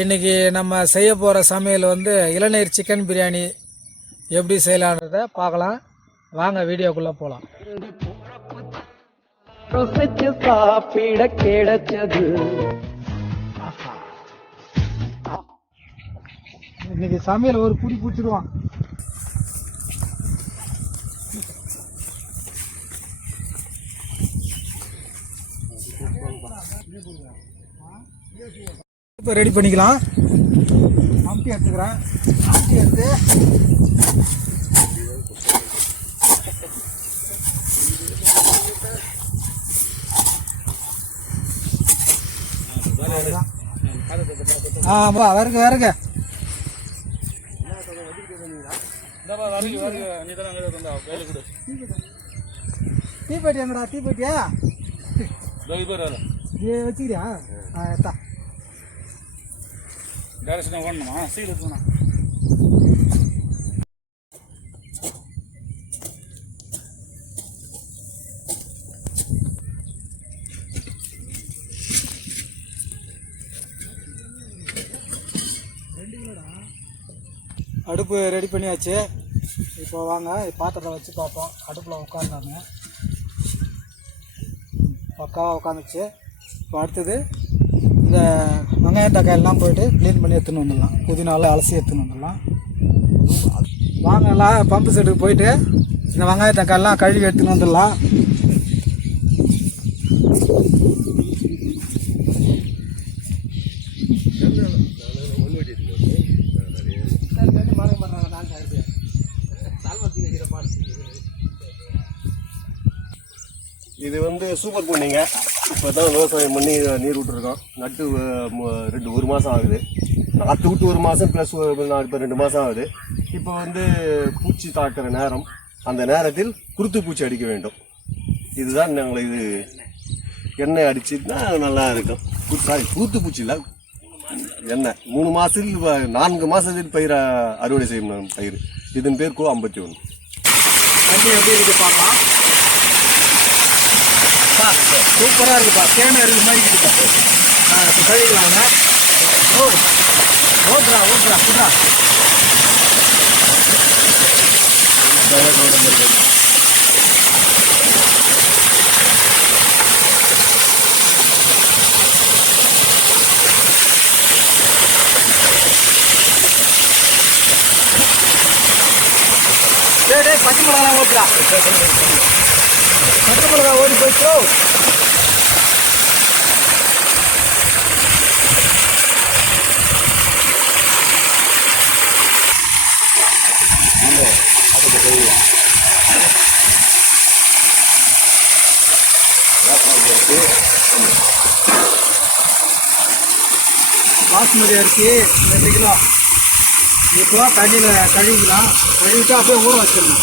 இன்னைக்கு நம்ம செய்ய போகிற சமையல் வந்து இளநீர் சிக்கன் பிரியாணி. எப்படி செய்யலான்றத பார்க்கலாம். வாங்க வீடியோக்குள்ளே போகலாம் ருசிச்சு சாப்பிட கிடைச்சது. இன்னைக்கு சமையல் ஒரு புடி பிடிச்சிடுவான் இப்போ ரெடி பண்ணிக்கலாம். அம்பி எடுத்துக்கிறேன். அம்பி எடுத்து ஆ ஆமா வருங்க வருங்க தீப்பெட்டி எங்கடா தீப்பெட்டியா? இது ஓடணுமா? சீடு போனா. அடுப்பு ரெடி பண்ணியாச்சு. இப்போ வாங்க பாத்திரத்தை வச்சு பார்ப்போம். அடுப்பில் உட்காந்தாங்க பக்காவாக உட்காந்துச்சு. இப்போ அடுத்தது இந்த வெங்காயம் தக்காளிலாம் போயிட்டு க்ளீன் பண்ணி எடுத்துன்னு வந்துடலாம். புதினால அலசி எடுத்துன்னு வந்துடலாம். வாங்க எல்லாம் பம்பு செட்டுக்கு போயிட்டு இந்த வெங்காய தக்காளிலாம் கழுவி எடுத்துன்னு வந்துடலாம். இது வந்து சூப்பர் பொண்ணுங்க இப்போ தான் விவசாயம் பண்ணி நீர் விட்டுருக்கோம் நட்டு ரெண்டு ஒரு மாதம் ஆகுது. நாற்று விட்டு ஒரு மாதம் ப்ளஸ் இப்போ ரெண்டு மாதம் ஆகுது. இப்போ வந்து பூச்சி தாக்குற நேரம் அந்த நேரத்தில் குருத்து பூச்சி அடிக்க வேண்டும். இதுதான் நாங்கள் இது எண்ணெய் அடிச்சுன்னா நல்லா இருக்கும். சாரி குருத்து பூச்சி இல்லை எண்ணெய். மூணு மாதத்தில் நான்கு மாதத்தில் பயிர் அறுவடை செய்யணும் பயிர். இதன் பேர் கோ ஐம்பத்தி ஒன்று. எப்படி இருக்கு பார்க்கலாம். இருக்குப்பா சூப்பராக இருக்குப்பா. தேனை இருக்கு மாதிரி இருக்குப்பா ஆ இப்போ கழுவிக்கலாங்க ஓ ஓட்டுறா ஓட்டுறா சுடா டேய் டேய் பச்சை மிளகா ஓட்டுறா பச்சை மிளகா ஓடி போயிட்டோ? பாஸ்மதி அரிசி ரெண்டு கிலோ. இப்போ தண்ணியில் கழுவிக்கலாம். கழுவிட்டு அப்படியே ஊற வச்சிடணும்.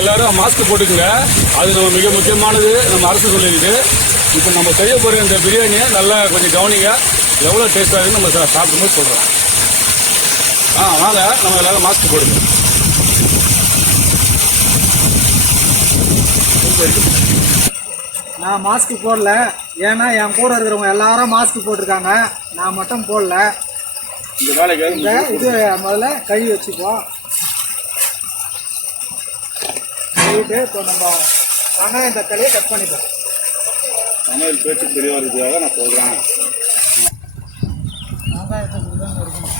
எல்லாரும் மாஸ்க் போட்டுக்கங்க. அது நம்ம மிக முக்கியமானது. நம்ம அரசு சொல்லியிருக்கு. இப்போ நம்ம செய்ய போகிற இந்த பிரியாணியை நல்லா கொஞ்சம் கவனிங்க. எவ்வளோ டேஸ்டாக இருக்குன்னு நம்ம சாப்பிடும்போது சொல்கிறோம் ஆ வாங்க. நம்ம எல்லாரும் மாஸ்க் போடுங்க. நான் மாஸ்க் போடல. ஏன்னா என் கூட இருக்கிறவங்க எல்லாரும் மாஸ்க் போட்டிருக்காங்க. நான் மட்டும் போடல. இந்த வேலைக்கு இது முதல்ல கழுவி வச்சுப்போம் கழுவிட்டு இப்போ நம்ம வெங்காயம் தக்காளியை கட் பண்ணிப்போம். சமையல் பேச்சு தெரிய வருதுக்காக நான் சொல்கிறேன் இருக்கணும்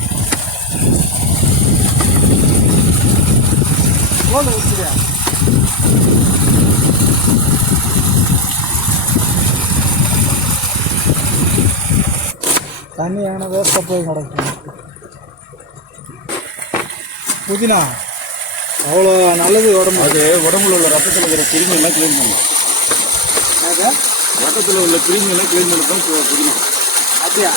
தோல் ஊற்றியா தண்ணி எங்கன்னா வேஸ்ட்டாக போய் கிடக்கும் புதினா? அவ்வளோ நல்லது உடம்பு. அது உடம்புல உள்ள ரத்தத்தில் இருக்கிற கிருமி எல்லாம் க்ளீன் பண்ணும். அது ரத்தத்தில் உள்ள கிருமி எல்லாம் க்ளீன் பண்ணி தான் புதினா அப்படியா?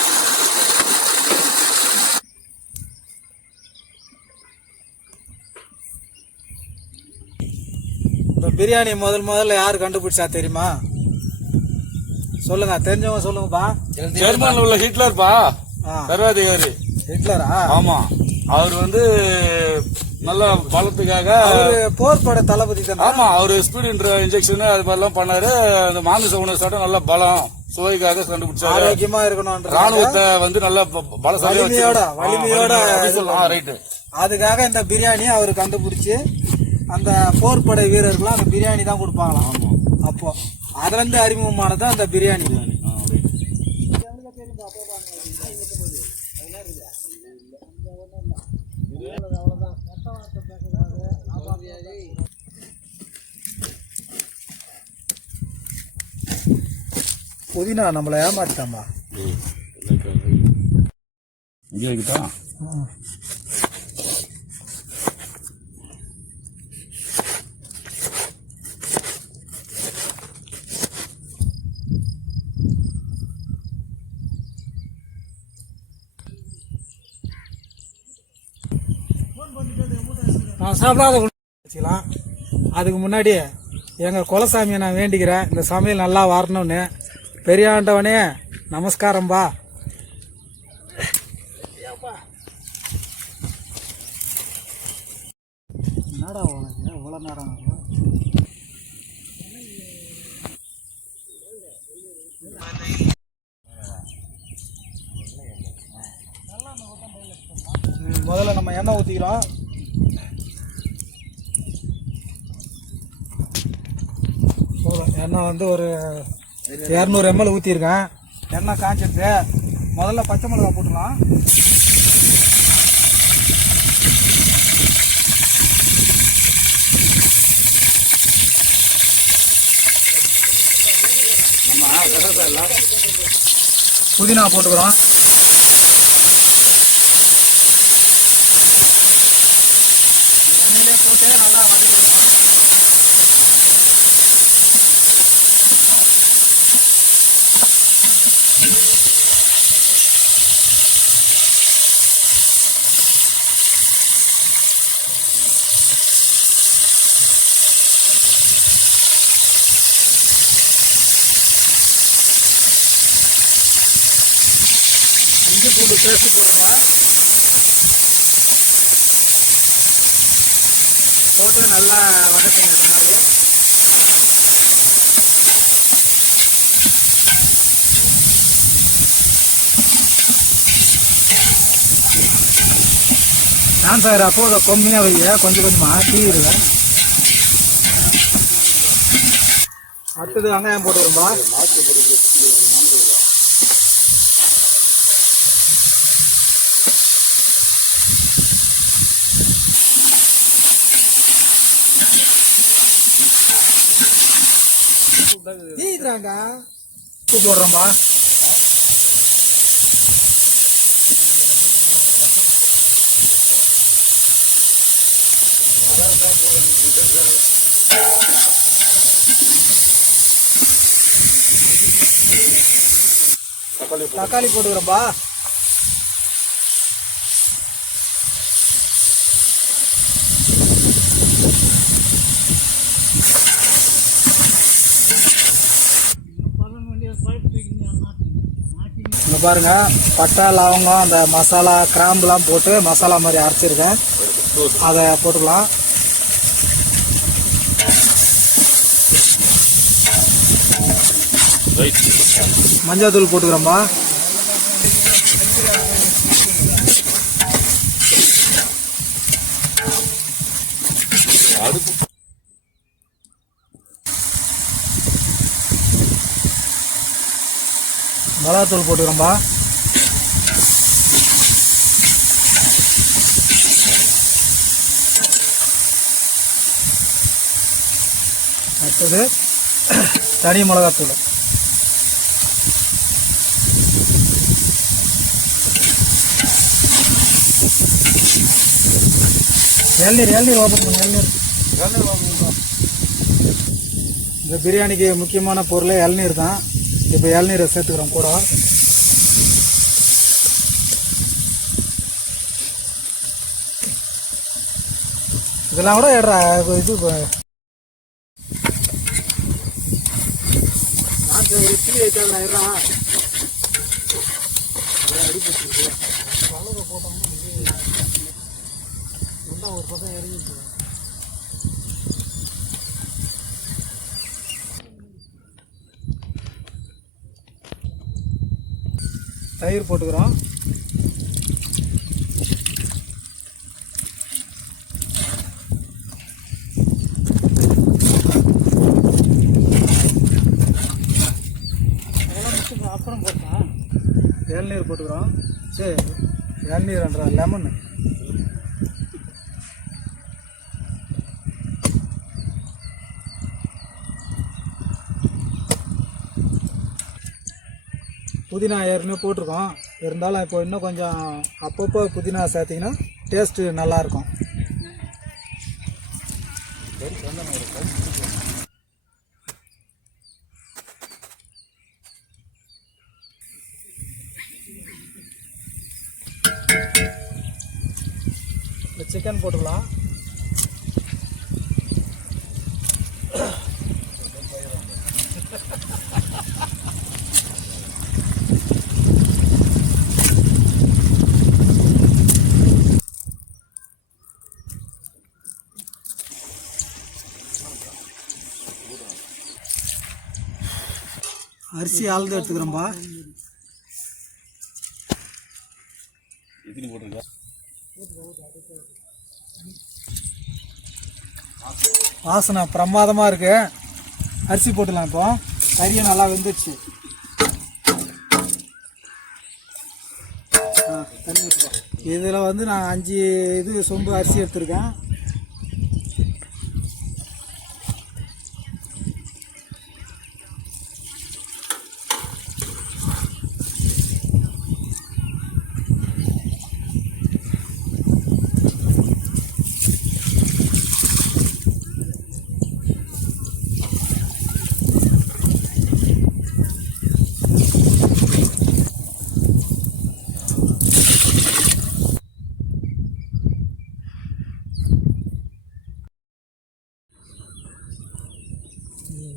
இந்த பிரியாணி முதல் முதல்ல யார் கண்டுபிடிச்சா தெரியுமா? சொல்லுங்க தெரிஞ்சவங்க சொல்லுங்கப்பா. ஜெர்மன்ல உள்ள ஹிட்லர்ப்பா? சர்வாதிகாரி. ஹிட்லரா? ஆமா. அவர் வந்து நல்ல பலத்துக்காக அவரு போர்பட தளபதி தானே? ஆமா அவரு ஸ்பீட் இன்ஜெக்ஷன் அது மாதிரிலாம் பண்ணாரு. அந்த மாமிச உணவு நல்ல பலம் சுவைக்காக கண்டுபிடிச்சாரு. ஆரோக்கியமா இருக்கணும்ன்ற ராணுவத்தை வந்து நல்ல பலசாலியா வலிமையோட, வலிமையோட சொல்லலாம். ரைட்டு அதுக்காக இந்த பிரியாணி அவர் கண்டுபிடிச்சு அந்த போர்படை வீரர்கள்லாம் அந்த பிரியாணி தான் கொடுப்பாங்களாம். அப்போ அதுல இருந்து அறிமுகமானது அந்த பிரியாணி. புதினா நம்மளை ஏமாத்திட்டாம்பா இங்கே வைக்கிட்டா நான் சாப்பிடாத வச்சுக்கலாம். அதுக்கு முன்னாடி எங்கள் குலசாமியை நான் வேண்டிக்கிறேன். இந்த சமையல் நல்லா வரணும்னு. பெரியாண்டவனே நமஸ்காரம்பா என்னடா உனக்கு? இவ்வளோ நேரம் முதல்ல நம்ம எண்ணெய் ஊற்றிக்கிறோம் நான் வந்து ஒரு இரநூறு எம்எல் ஊற்றிருக்கேன் எண்ணெய் காய்ச்சிருச்சு முதல்ல பச்சை மிளகா போட்டுக்கலாம் புதினா போட்டுக்கிறோம் எண்ணெயிலே போட்டு நல்லா வதக்கிடுவோம் இஞ்சி பூண்டு பேஸ்ட் போடுங்க போட்டு நல்லா வதக்குங்க இந்த மாதிரி டான்ஸ் அப்போ அதை கம்மியாக வைங்க கொஞ்சம் கொஞ்சமாக தீவிடுங்க அடுத்தது வெங்காயம் போட்டுரும்பா தீட்டாங்க உப்பு போடுறோம்பா தக்காளி போட்டுக்கிறோம்பா. இங்கே பாருங்க பட்டை லவங்கம் அந்த மசாலா கிராம்புலாம் போட்டு மசாலா மாதிரி அரைச்சிருக்கேன். அதை போட்டுக்கலாம். மஞ்சள் தூள் போட்டுக்கிறோம்பா அடுப்பு மிளகாத்தூள் போட்டுக்கிறோம்பா அடுத்தது தனி மிளகாத்தூள். இளநீர் இளநீர் ஓப்பன் பண்ணு இளநீர். இளநீர். இந்த பிரியாணிக்கு முக்கியமான பொருளே இளநீர் தான். இப்போ இளநீரை சேர்த்துக்கிறோம் கூட. இதெல்லாம் கூட ஏடுறா இது ஒரு பக்கம் இறங்கிட்டு தயிர் போட்டுக்கிறோம். அதெல்லாம் முடிச்சு அப்புறம் போட்டா இளநீர் போட்டுக்கிறோம். சரி இளநீர்ன்றா லெமன் புதினா ஏற்கனவே போட்டிருக்கோம். இருந்தாலும் இப்போ இன்னும் கொஞ்சம் அப்பப்போ புதினா சேர்த்திங்கன்னா டேஸ்ட்டு நல்லாயிருக்கும். சிக்கன் போட்டுக்கலாம். அரிசி ஆழ்ந்து எடுத்துக்கிறோம்பா. வாசனை பிரமாதமாக இருக்கு. அரிசி போட்டுடலாம் இப்போ. கறியும் நல்லா வெந்துடுச்சு இதில் வந்து நான் அஞ்சு இது சொம்பு அரிசி எடுத்திருக்கேன்.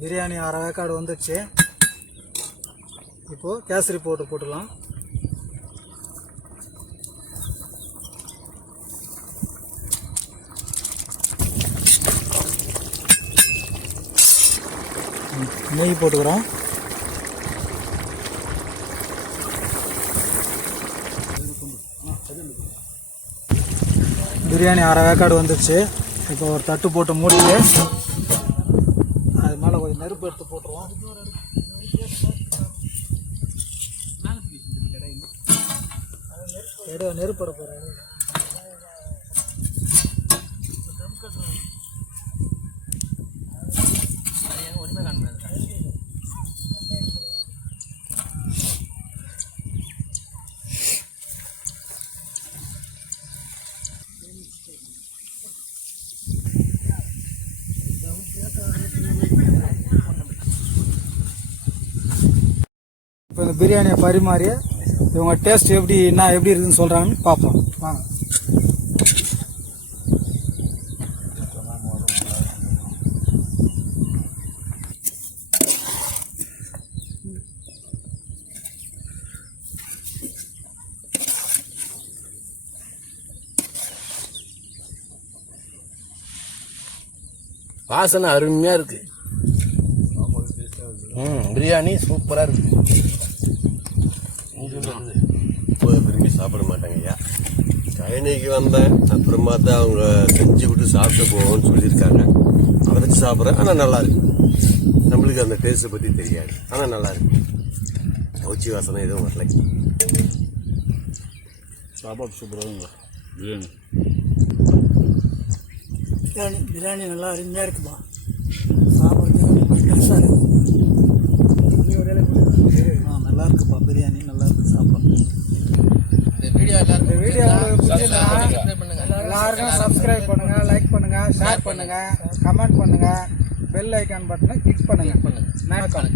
பிரியாணி அரை வேக்காடு வந்துடுச்சு. இப்போது கேசரி போட்டு போட்டுடலாம் நெய் போட்டுக்கிறோம். பிரியாணி அரை வேக்காடு வந்துடுச்சு. இப்போ ஒரு தட்டு போட்டு மூடிட்டு அது நெருப்பு எடுத்து போட்டுருவோம். நெருப்பு நெருப்பட போகிறேன் இப்போ இந்த பிரியாணியை பரிமாறி இவங்க டேஸ்ட் எப்படி என்ன எப்படி இருக்குதுன்னு சொல்கிறாங்கன்னு பார்ப்போம். வாங்க. வாசனை அருமையாக இருக்கு. ம் பிரியாணி சூப்பராக இருக்கு இப்போ விரும்பி சாப்பிட மாட்டாங்க ஐயா. கழனிக்கு வந்தேன் அப்புறமா தான் அவங்க செஞ்சு விட்டு சாப்பிட்டு போவோம்னு சொல்லியிருக்காங்க. அதை வச்சு சாப்பிட்றேன். ஆனால் நல்லா இருக்கு. நம்மளுக்கு அந்த டேஸ்ட்டை பற்றி தெரியாது. ஆனால் நல்லா இருக்கு. உச்சி வாசனை எதுவும் வரல. சாப்பாடு சூப்பராக பிரியாணி. பிரியாணி பிரியாணி நல்லா அருமையாக இருக்குப்பா சாப்பிட்றதுக்கு டேஸ்டாக இருக்கு ஆ நல்லா இருக்குப்பா பிரியாணி நல்லா இருக்கு சாப்பிட்றது இந்த வீடியோ எல்லாருக்கும் வீடியோ பண்ணுங்க சப்ஸ்கிரைப் பண்ணுங்க லைக் பண்ணுங்க ஷேர் பண்ணுங்க கமெண்ட் பண்ணுங்க பெல் ஐக்கான் பட்டனை கிளிக் பண்ணுங்க. வணக்கம்.